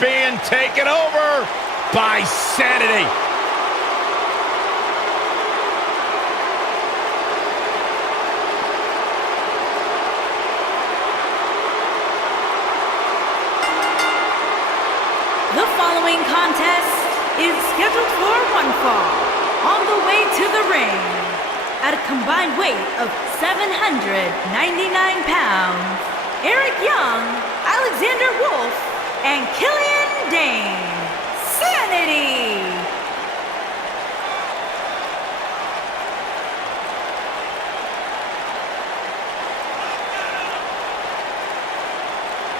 being taken over by Sanity. The following contest is scheduled for one fall. On the way to the ring, at a combined weight of 799 pounds, Eric Young, Alexander Wolf, and Killian Dane. Sanity!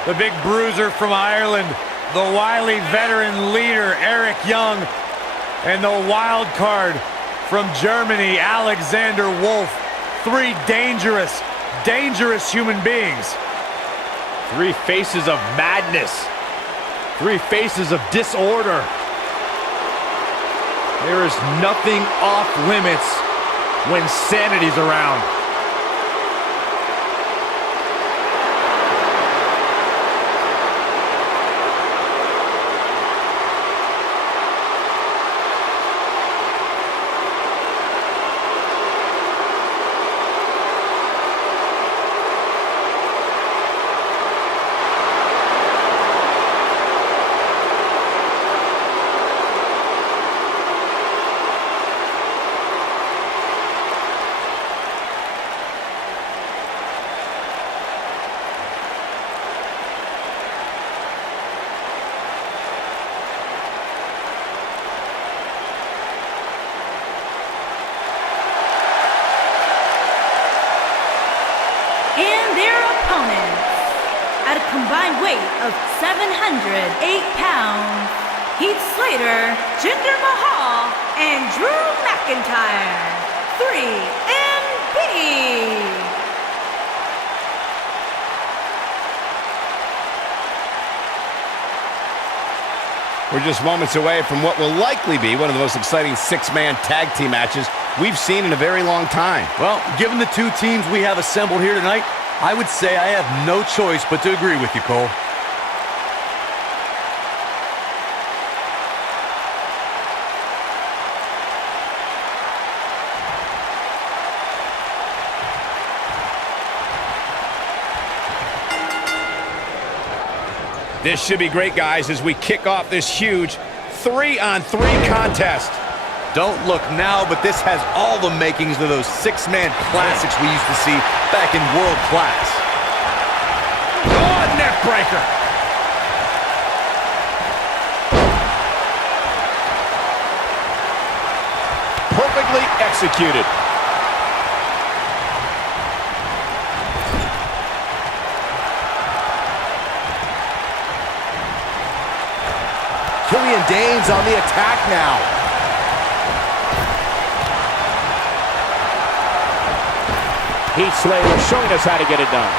The big bruiser from Ireland, the wily veteran leader, Eric Young, and the wild card from Germany, Alexander Wolf. Three dangerous, dangerous human beings. Three faces of madness. Three faces of disorder. There is nothing off limits when Sanity's around. And their opponents, at a combined weight of 708 pounds, Heath Slater, Jinder Mahal, and Drew McIntyre. 3MB. We're just moments away from what will likely be one of the most exciting six-man tag team matches we've seen in a very long time. Well, given the two teams we have assembled here tonight, I would say I have no choice but to agree with you, Cole. This should be great, guys, as we kick off this huge 3-on-3 contest. Don't look now, but this has all the makings of those six-man classics we used to see back in World Class. Oh, neck breaker. Perfectly executed. Killian Dane's on the attack now. Heath Slater showing us how to get it done.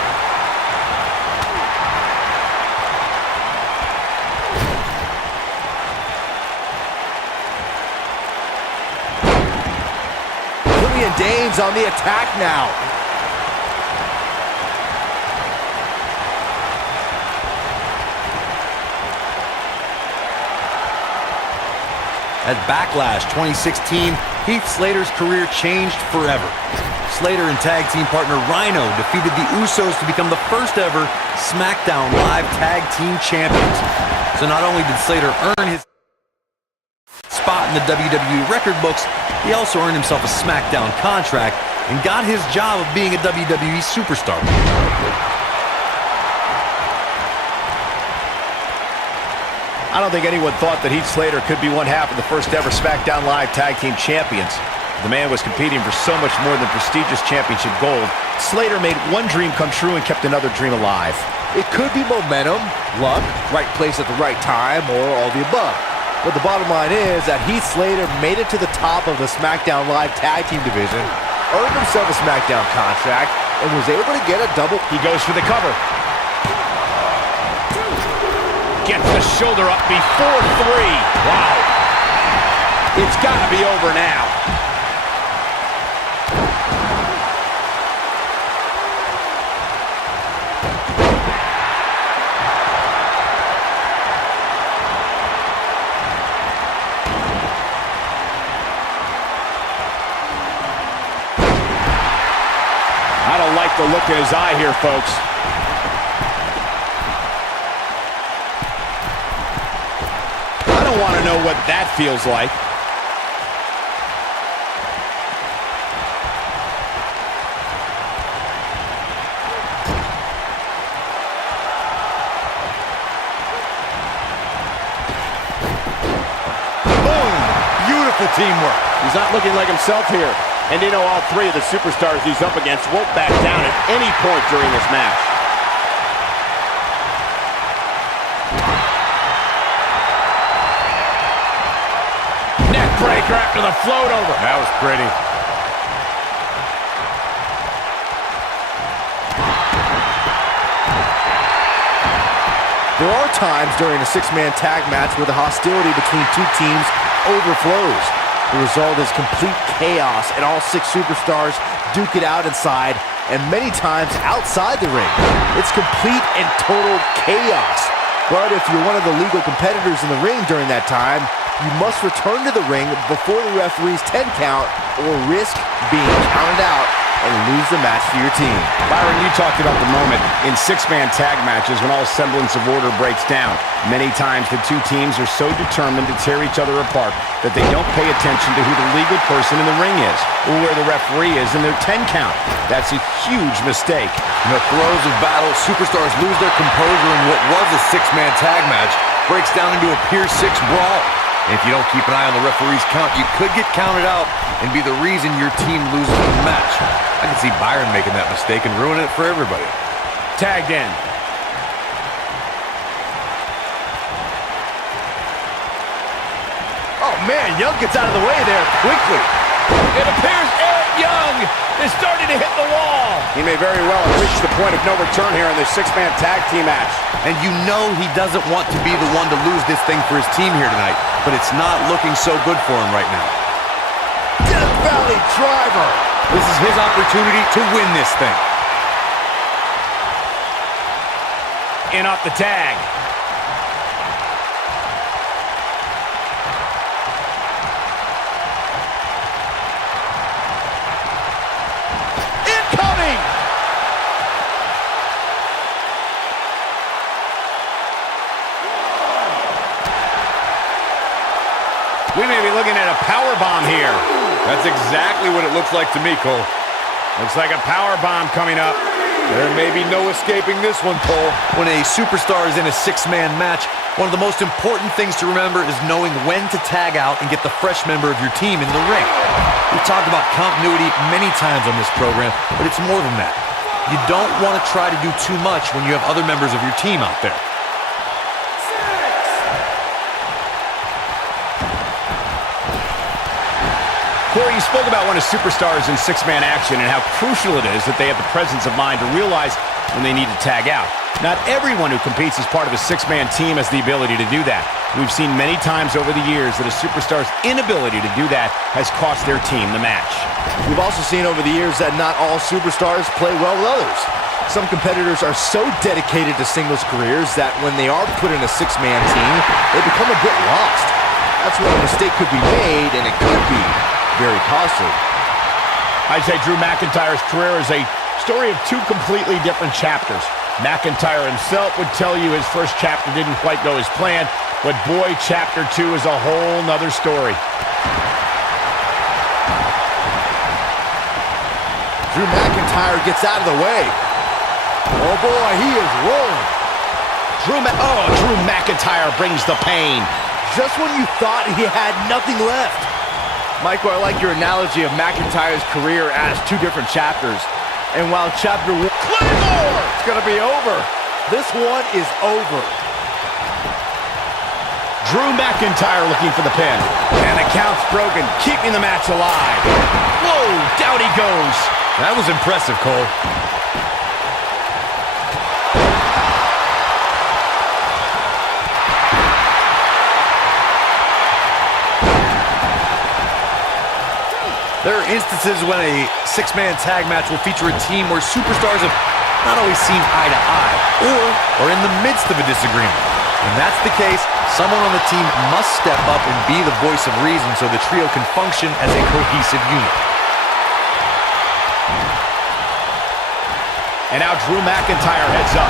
Killian Dane's on the attack now. At Backlash 2016, Heath Slater's career changed forever. Slater and tag team partner Rhino defeated the Usos to become the first ever SmackDown Live Tag Team Champions. So not only did Slater earn his spot in the WWE record books, he also earned himself a SmackDown contract and got his job of being a WWE superstar. I don't think anyone thought that Heath Slater could be one half of the first ever SmackDown Live Tag Team Champions. The man was competing for so much more than prestigious championship gold. Slater made one dream come true and kept another dream alive. It could be momentum, luck, right place at the right time, or all the above. But the bottom line is that Heath Slater made it to the top of the SmackDown Live Tag Team division, earned himself a SmackDown contract, and was able to get a double. He goes for the cover. Gets the shoulder up before 3. Wow. It's got to be over now. the look in his eye here, folks. I don't want to know what that feels like. Teamwork. He's not looking like himself here. And you know, all three of the superstars he's up against won't back down at any point during this match. Neck breaker after the float over. That was pretty. There are times during a six-man tag match where the hostility between two teams overflows. The result is complete chaos, and all six superstars duke it out inside, and many times outside the ring. It's complete and total chaos. But if you're one of the legal competitors in the ring during that time, you must return to the ring before the referee's 10 count or risk being counted out and lose the match for your team. Byron, you talked about the moment in six-man tag matches when all semblance of order breaks down. Many times the two teams are so determined to tear each other apart that they don't pay attention to who the legal person in the ring is or where the referee is in their 10 count. That's a huge mistake. In the throes of battle, superstars lose their composure in what was a six-man tag match breaks down into a Pier 6 brawl. And if you don't keep an eye on the referee's count, you could get counted out and be the reason your team loses the match. I can see Byron making that mistake and ruining it for everybody. Tagged in. Oh man, Young gets out of the way there quickly. It appears Eric Young is starting to hit the wall. He may very well have reached the point of no return here in this six-man tag team match. And you know he doesn't want to be the one to lose this thing for his team here tonight, but it's not looking so good for him right now. Death Valley Driver. This is his opportunity to win this thing. In off the tag. Incoming. We may be looking at a power bomb here. That's exactly what it looks like to me, Cole. Looks like a power bomb coming up. There may be no escaping this one, Cole. When a superstar is in a six-man match, one of the most important things to remember is knowing when to tag out and get the fresh member of your team in the ring. We've talked about continuity many times on this program, but it's more than that. You don't want to try to do too much when you have other members of your team out there. Corey, you spoke about when a superstar is in six-man action and how crucial it is that they have the presence of mind to realize when they need to tag out. Not everyone who competes as part of a six-man team has the ability to do that. We've seen many times over the years that a superstar's inability to do that has cost their team the match. We've also seen over the years that not all superstars play well with others. Some competitors are so dedicated to singles careers that when they are put in a six-man team, they become a bit lost. That's when a mistake could be made, and it could be very costly. I'd say Drew McIntyre's career is a story of two completely different chapters. McIntyre himself would tell you his first chapter didn't quite go as planned, but boy, chapter 2 is a whole nother story. Drew McIntyre gets out of the way. Oh boy, he is rolling. Drew McIntyre brings the pain. Just when you thought he had nothing left. Michael, I like your analogy of McIntyre's career as two different chapters. And while chapter 1, Claymore, it's going to be over. This one is over. Drew McIntyre looking for the pin. And the count's broken, keeping the match alive. Whoa, down he goes. That was impressive, Cole. There are instances when a six-man tag match will feature a team where superstars have not always seen eye to eye or are in the midst of a disagreement. When that's the case, someone on the team must step up and be the voice of reason so the trio can function as a cohesive unit. And now Drew McIntyre heads up.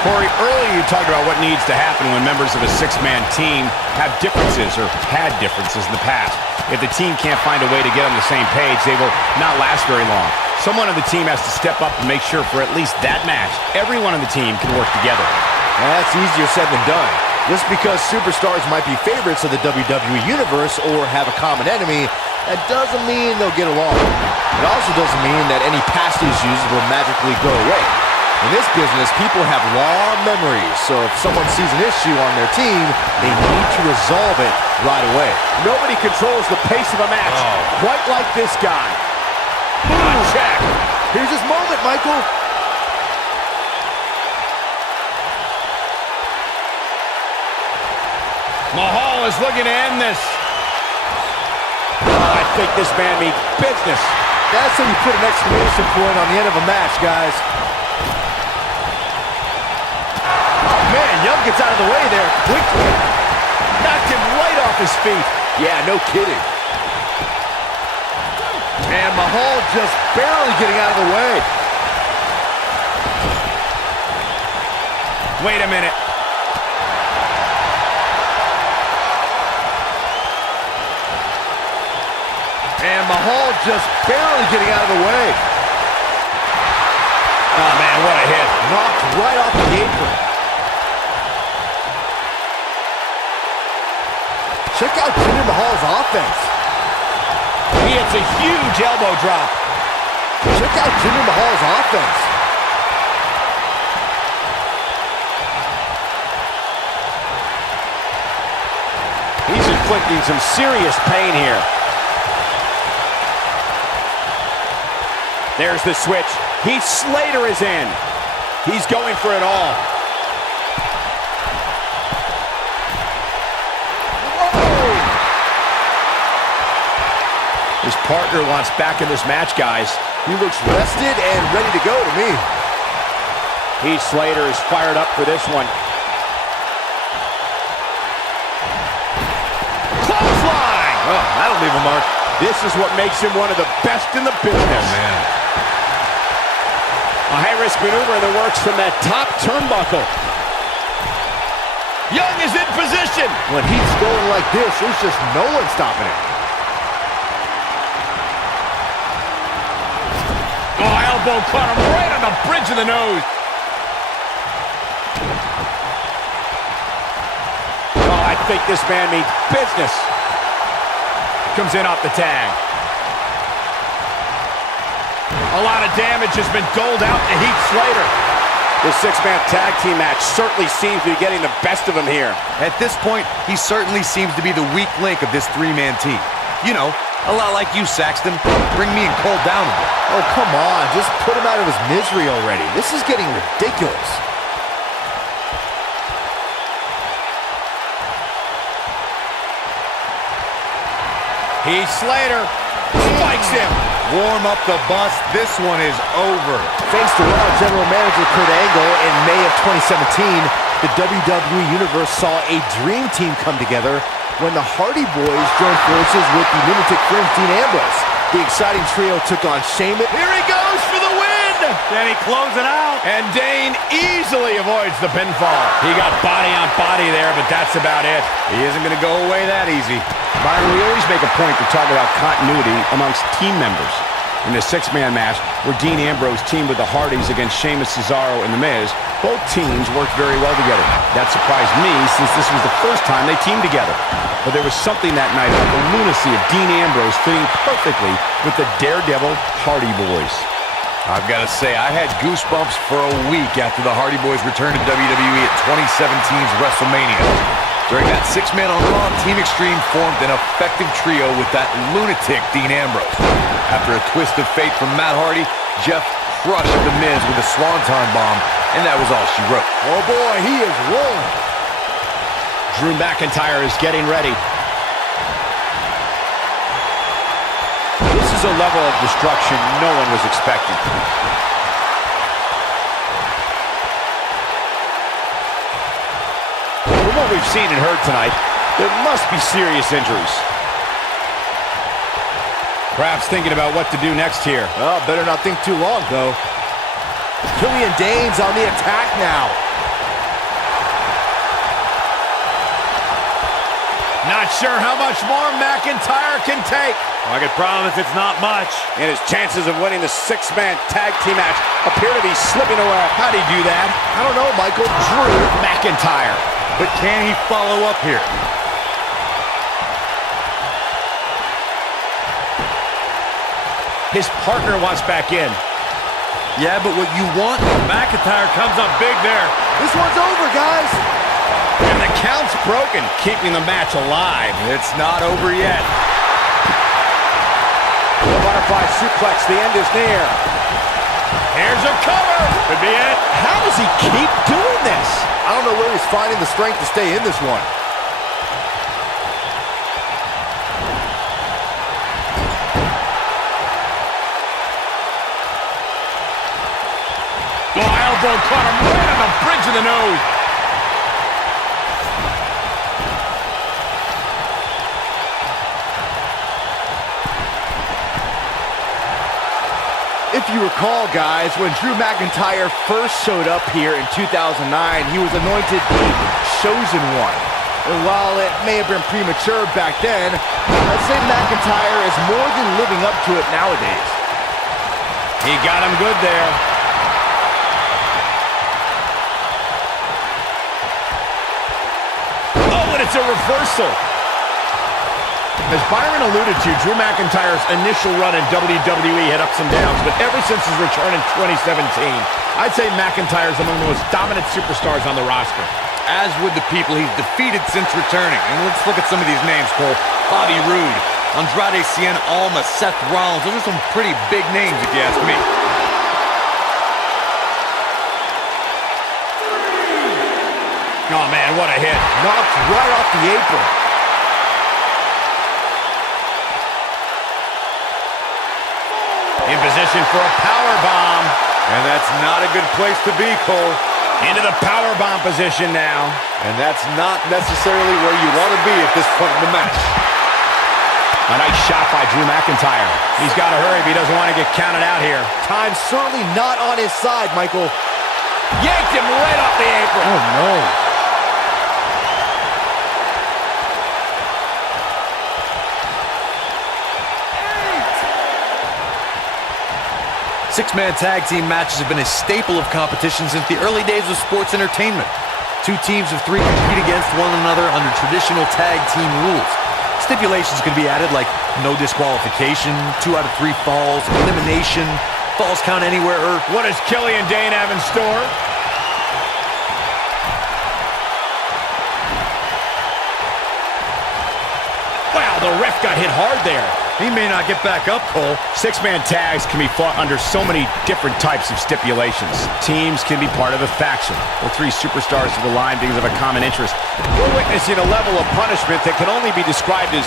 Corey, earlier you talked about what needs to happen when members of a six-man team have differences or had differences in the past. If the team can't find a way to get on the same page, they will not last very long. Someone on the team has to step up and make sure for at least that match, everyone on the team can work together. That's easier said than done. Just because superstars might be favorites of the WWE Universe or have a common enemy, that doesn't mean they'll get along. It also doesn't mean that any past issues will magically go away. In this business, people have long memories, so if someone sees an issue on their team, they need to resolve it right away. Nobody controls the pace of a match quite like this guy. Boom! Check. Here's his moment, Michael. Mahal is looking to end this. I think this man means business. That's how you put an exclamation point on the end of a match, guys. Man, Young gets out of the way there quickly. Knocked him right off his feet. Yeah, no kidding. And Mahal just barely getting out of the way. Wait a minute. And Mahal just barely getting out of the way. Oh, man, what a hit. Knocked right off the apron. Check out Jinder Mahal's offense. He hits a huge elbow drop. Check out Jinder Mahal's offense. He's inflicting some serious pain here. There's the switch. Heath Slater is in. He's going for it all. His partner wants back in this match, guys. He looks rested and ready to go to me. Heath Slater is fired up for this one. Clothesline! Oh, that'll leave a mark. This is what makes him one of the best in the business. Oh, man. A high-risk maneuver in the works from that top turnbuckle. Young is in position. When he's going like this, there's just no one stopping it. Oh, elbow caught him right on the bridge of the nose. Oh, I think this man means business. Comes in off the tag. A lot of damage has been doled out to Heath Slater. This six-man tag team match certainly seems to be getting the best of him here. At this point, he certainly seems to be the weak link of this three-man team. You know, a lot like you, Saxton. Bring me and Cole down a bit. Oh, come on. Just put him out of his misery already. This is getting ridiculous. Heath Slater spikes him. Warm up the bus. This one is over. Thanks to Raw General Manager Kurt Angle, in May of 2017, the WWE Universe saw a dream team come together when the Hardy Boys joined forces with the lunatic Prince Dean Ambrose. The exciting trio took on Sheamus. Here he goes for the win. Can he close it out? And Dane easily avoids the pinfall. He got body on body there, but that's about it. He isn't going to go away that easy. Byron, we always make a point to talk about continuity amongst team members. In the six-man match, where Dean Ambrose teamed with the Hardys against Sheamus, Cesaro, and The Miz, both teams worked very well together. That surprised me, since this was the first time they teamed together. But there was something that night about the lunacy of Dean Ambrose fitting perfectly with the Daredevil Hardy Boys. I've got to say, I had goosebumps for a week after the Hardy Boys returned to WWE at 2017's WrestleMania. During that six-man on Raw, Team Extreme formed an effective trio with that lunatic Dean Ambrose. After a twist of fate from Matt Hardy, Jeff crushed The Miz with a Swanton bomb, and that was all she wrote. Oh boy, he is rolling. Drew McIntyre is getting ready. This is a level of destruction no one was expecting. From what we've seen and heard tonight, there must be serious injuries. Perhaps thinking about what to do next here. Well, better not think too long, though. Killian Dane's on the attack now. Not sure how much more McIntyre can take. I can promise it's not much. And his chances of winning the six-man tag team match appear to be slipping away. How'd he do that? I don't know, Michael. Drew McIntyre. But can he follow up here? His partner wants back in. Yeah, but what you want... McIntyre comes up big there. This one's over, guys. And the count's broken, keeping the match alive. It's not over yet. The butterfly suplex, the end is near. Here's a cover. Could be it. How does he keep doing this? I don't know where he's finding the strength to stay in this one. Oh, elbow caught him right on the bridge of the nose. If you recall, guys, when Drew McIntyre first showed up here in 2009, he was anointed the Chosen One. And while it may have been premature back then, I'd say McIntyre is more than living up to it nowadays. He got him good there. Oh, and it's a reversal. As Byron alluded to, Drew McIntyre's initial run in WWE had ups and downs, but ever since his return in 2017, I'd say McIntyre's among the most dominant superstars on the roster. As would the people he's defeated since returning. And let's look at some of these names, Cole. Bobby Roode, Andrade Cien Almas, Seth Rollins. Those are some pretty big names, if you ask me. Oh, man, what a hit. Knocked right off the apron. In position for a power bomb. And that's not a good place to be, Cole. Into the power bomb position now. And that's not necessarily where you want to be at this point in the match. A nice shot by Drew McIntyre. He's got to hurry if he doesn't want to get counted out here. Time's certainly not on his side, Michael. Yanked him right off the apron. Oh, no. Six-man tag team matches have been a staple of competition since the early days of sports entertainment. Two teams of three compete against one another under traditional tag team rules. Stipulations can be added like no disqualification, 2 out of 3 falls, elimination, falls count anywhere, or... What does Killian Dane have in store? Wow, the ref got hit hard there. He may not get back up, Cole. Six-man tags can be fought under so many different types of stipulations. Teams can be part of a faction, or 3 superstars have aligned because of a common interest. We're witnessing a level of punishment that can only be described as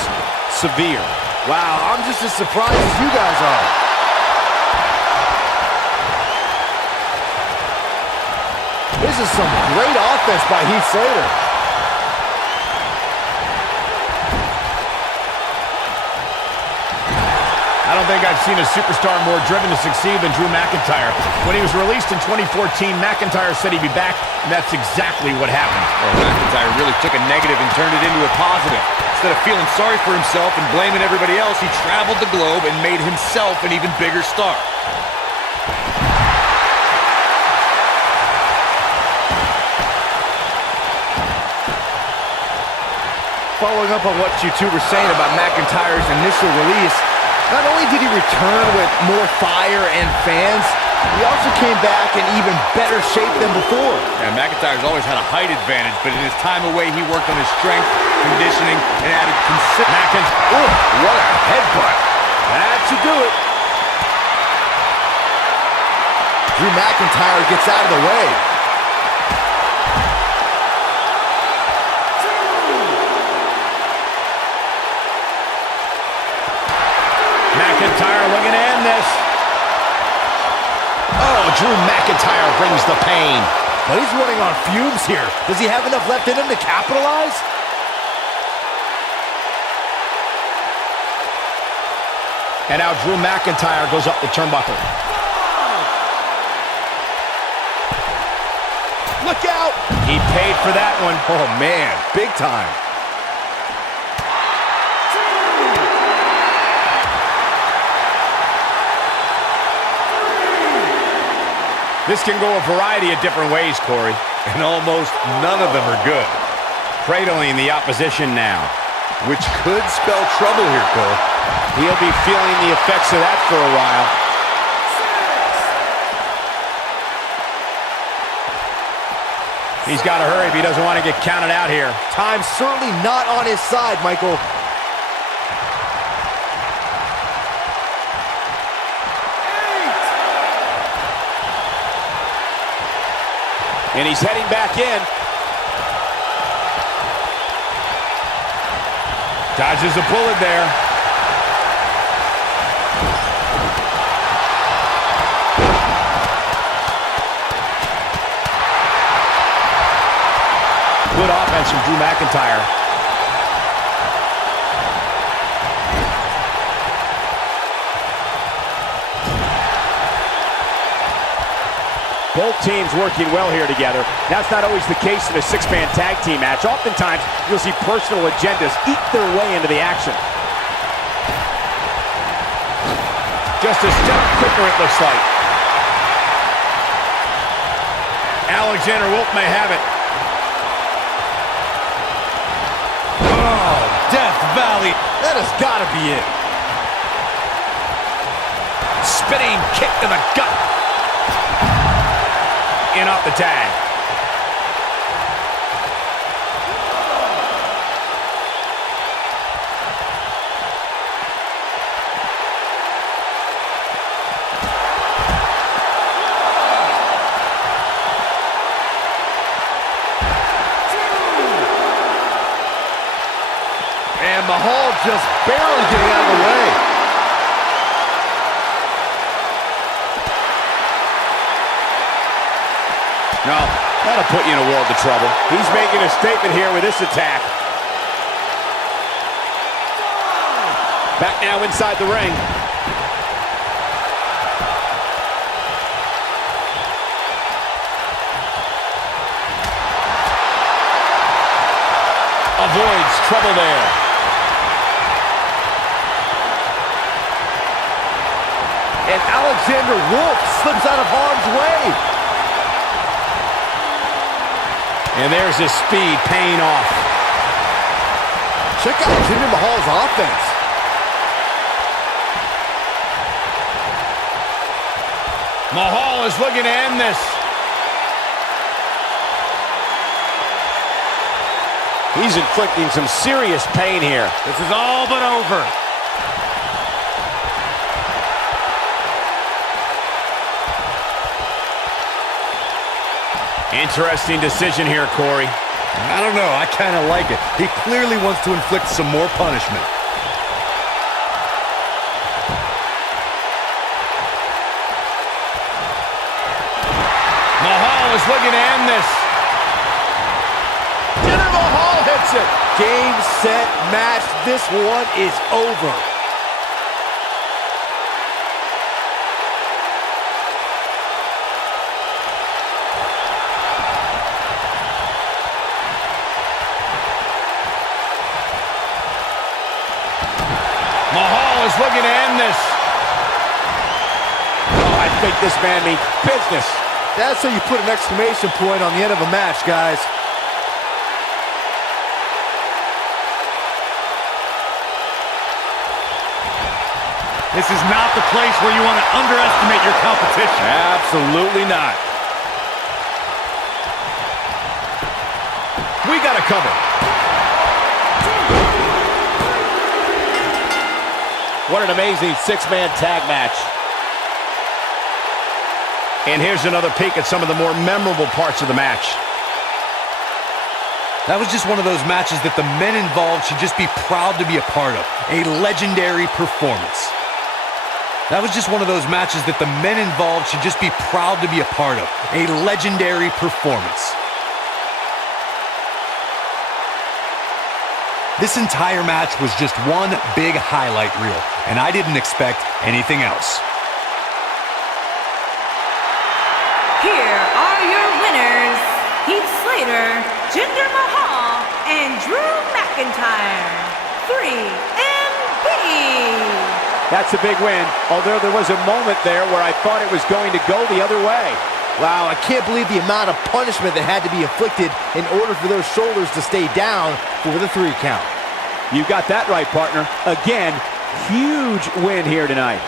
severe. Wow, I'm just as surprised as you guys are. This is some great offense by Heath Slater. I don't think I've seen a superstar more driven to succeed than Drew McIntyre. When he was released in 2014, McIntyre said he'd be back, and that's exactly what happened. Well, McIntyre really took a negative and turned it into a positive. Instead of feeling sorry for himself and blaming everybody else, he traveled the globe and made himself an even bigger star. Following up on what you two were saying about McIntyre's initial release, not only did he return with more fire and fans, he also came back in even better shape than before. Yeah, McIntyre's always had a height advantage, but in his time away, he worked on his strength, conditioning, and added consistent... Oh, what a headbutt. That should do it. Drew McIntyre gets out of the way. McIntyre looking to end this. Oh, Drew McIntyre brings the pain. But he's running on fumes here. Does he have enough left in him to capitalize? And now Drew McIntyre goes up the turnbuckle. Look out! He paid for that one. Oh, man, big time. This can go a variety of different ways, Corey. And almost none of them are good. Cradling the opposition now. Which could spell trouble here, Cole. He'll be feeling the effects of that for a while. He's got to hurry if he doesn't want to get counted out here. Time's certainly not on his side, Michael. And he's heading back in. Dodges a bullet there. Good offense from Drew McIntyre. Both teams working well here together. That's not always the case in a six-man tag team match. Oftentimes, you'll see personal agendas eat their way into the action. Just a step quicker, it looks like. Alexander Wolf may have it. Oh, Death Valley. That has got to be it. Spinning kick to the gut. In off the tag. And Mahal just barely getting out of the way. No, that'll put you in a world of trouble. He's making a statement here with this attack. Back now inside the ring. Avoids trouble there. And Alexander Wolf slips out of harm's way. And there's his speed paying off. Check out Jinder Mahal's offense. Mahal is looking to end this. He's inflicting some serious pain here. This is all but over. Interesting decision here, Corey. I don't know. I kind of like it. He clearly wants to inflict some more punishment. Mahal is looking to end this. Jinder Mahal hits it. Game, set, match. This one is over. Mahal is looking to end this. Oh, I think this man means business. That's how you put an exclamation point on the end of a match, guys. This is not the place where you want to underestimate your competition. Absolutely not. We got to cover. What an amazing six-man tag match. And here's another peek at some of the more memorable parts of the match. That was just one of those matches that the men involved should just be proud to be a part of. A legendary performance. That was just one of those matches that the men involved should just be proud to be a part of. A legendary performance. This entire match was just one big highlight reel, and I didn't expect anything else. Here are your winners, Heath Slater, Jinder Mahal, and Drew McIntyre. 3-B. That's a big win, although there was a moment there where I thought it was going to go the other way. Wow, I can't believe the amount of punishment that had to be inflicted in order for those shoulders to stay down for the 3 count. You got that right, partner. Again, huge win here tonight.